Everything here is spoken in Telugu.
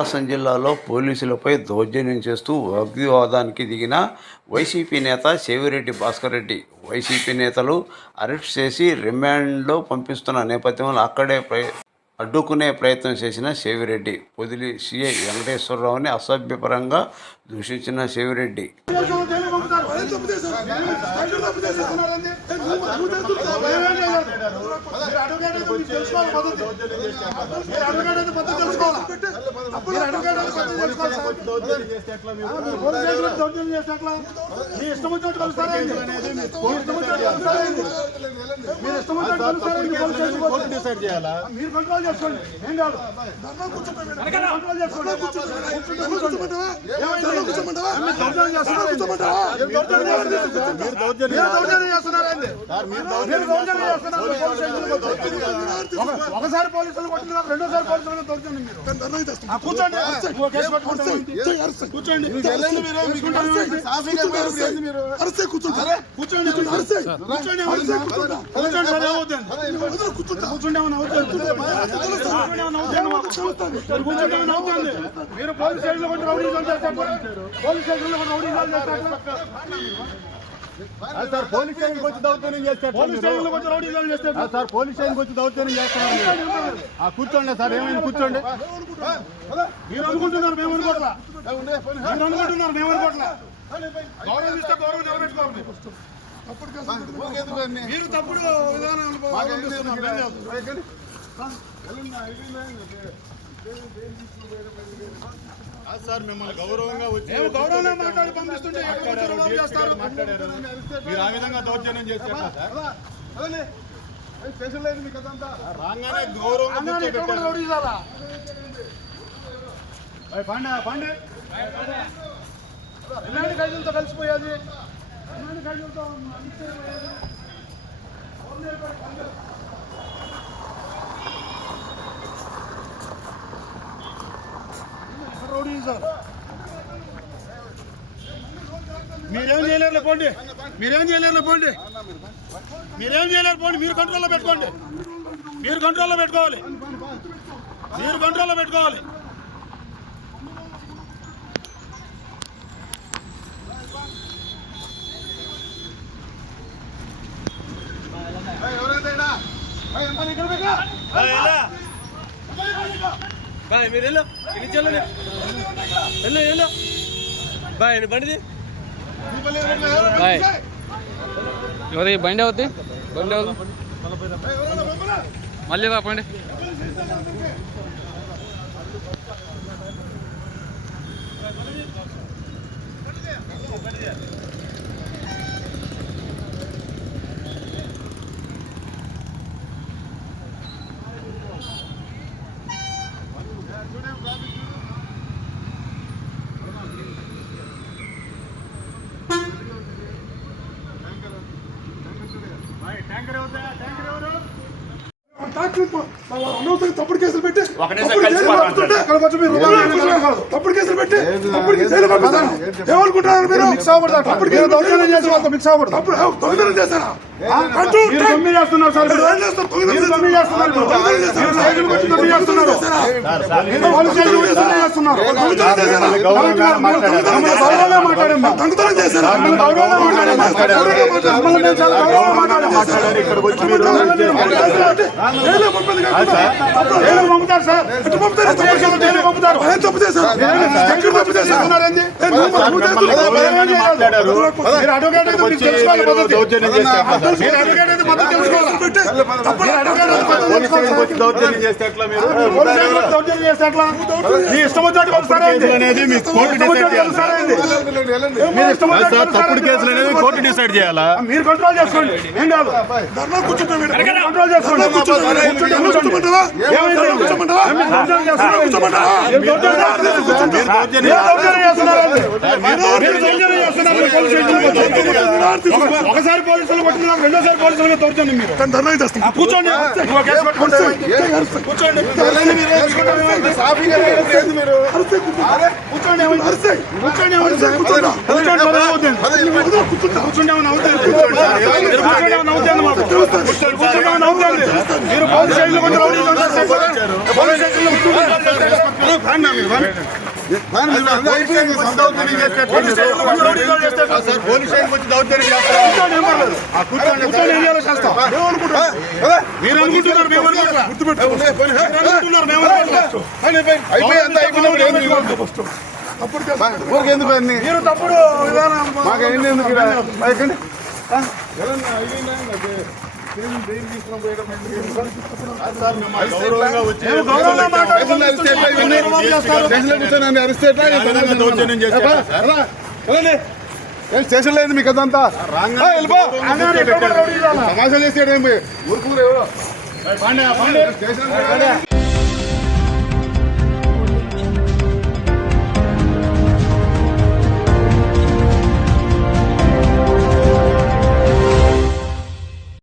ప్రకాశం జిల్లాలో పోలీసులపై దౌర్జన్యం చేస్తూ వాగ్వివాదానికి దిగిన వైసీపీ నేత సేవిరెడ్డి భాస్కర్ రెడ్డి వైసీపీ నేతలు అరెస్ట్ చేసి రిమాండ్లో పంపిస్తున్న నేపథ్యంలో అక్కడే అడ్డుకునే ప్రయత్నం చేసిన సేవిరెడ్డి పొదిలి సిఐ వెంకటేశ్వరరావుని అసభ్యపరంగా దూషించిన సేవిరెడ్డి ఒకసారి పోలీసులు కొట్టినారు, రెండోసారి పోలీసులు దొరికింది. మీరు పోలీస్ స్టేషన్లో కొంచెం రౌడీజం చేస్తారు, పోలీస్ స్టేషన్లో కొంచెం రౌడీజం చేస్తారు సార్. పోలీస్ స్టేషన్కి వచ్చి దౌర్జన్యం చేస్తారు, పోలీస్ స్టేషన్లో కొంచెం రౌడీజం చేస్తారు సార్. పోలీస్ స్టేషన్కి వచ్చి దౌర్జన్యం చేస్తున్నారు. కూర్చోండి సార్, ఏమైంది కూర్చోండి. మీరు అనుకుంటున్నారు మేము అనుకోవట్లా, మీరు అనుకుంటున్నారు మేము అనుకోవట్లా. గౌరవం ఇస్తే గౌరవం నిలబెట్టుకోవాలి. మీరు తప్పుడు విధానాలు సార్. మిమ్మల్ని గౌరవంగా వచ్చి గౌరవంగా మాట్లాడి పంపిస్తుంటే చేస్తారు. మీరు ఆ విధంగా దౌర్జన్యం చేస్తారు రాగానే గౌరవంగా పండి ఎలాంటి ఖైదీలతో కలిసిపోయేది, ఎలాంటి ఖైదీలతో మీరేం చేయలేరు పోండి, మీరేం చేయలేరు పోండి, మీరేం చేయలేరు పోండి. మీరు కంట్రోల్లో పెట్టుకోండి, మీరు కంట్రోల్లో పెట్టుకోవాలి, మీరు కంట్రోల్లో పెట్టుకోవాలి. ఎవరి బండి అవుతుంది, బండి అవుతుంది మళ్ళీ రాపండి. తప్పుడు కేసులు పెట్టి తప్పుడు కేసులు పెట్టి ఏమనుకుంటున్నారు మీరు? మిక్స్ అవ్వకూడదు, తప్పుడు కేసులు దౌర్జన్యం చేసి వాళ్ళతో మిక్స్ అవ్వకూడదు. తప్పుడు దొంగతనం చేస్తారా? చేస్తున్నారు సార్, పంపుతారు సార్, తప్పుడు కేసులు అనేది కోర్టు డిసైడ్ చేయాలా? మీరు కంట్రోల్ చేసుకోండి, ఏం కాదు. కంట్రోల్ చేసుకోండి. ఒకసారి పోలీసులు కొట్టినారు, రెండోసారి పోలీసులుగా దౌర్జన్యం. మీరు కూర్చోండి, కూర్చోండి, మీరు అయిపోయింది సార్, దౌర్జన్యం చేసేటట్టు. పోలీస్ స్టేషన్లో వచ్చి రౌడీ కాల్ చేస్తారు. సార్ పోలీస్ స్టేషన్కి వచ్చి దౌర్జన్యం చేస్తారు. కూర్చోండి, ఏం పర్లేదు. కూర్చోండి కూర్చొని ఏం చేయాలో చేస్తాం. ఏమనుకుంటున్నారు? మీరు అనుకుంటున్నారు, మేము అనుకుంటున్నాం. మీరు అనుకుంటున్నారు, మేము అనుకుంటున్నాం. ఊరికెందుకు అన్ని మీరు తప్పుడు విధానం మాకు అయింది ఎందుకు ఇక్కడ? ఎక్కండి. గౌరవంగా మాట్లాడుతున్నాం. స్టేషన్ లేదు మీకు అదంతా వెళ్ళిపో. తమాషా చేసేది ఊరుకూరు ఎవరో స్టేషన్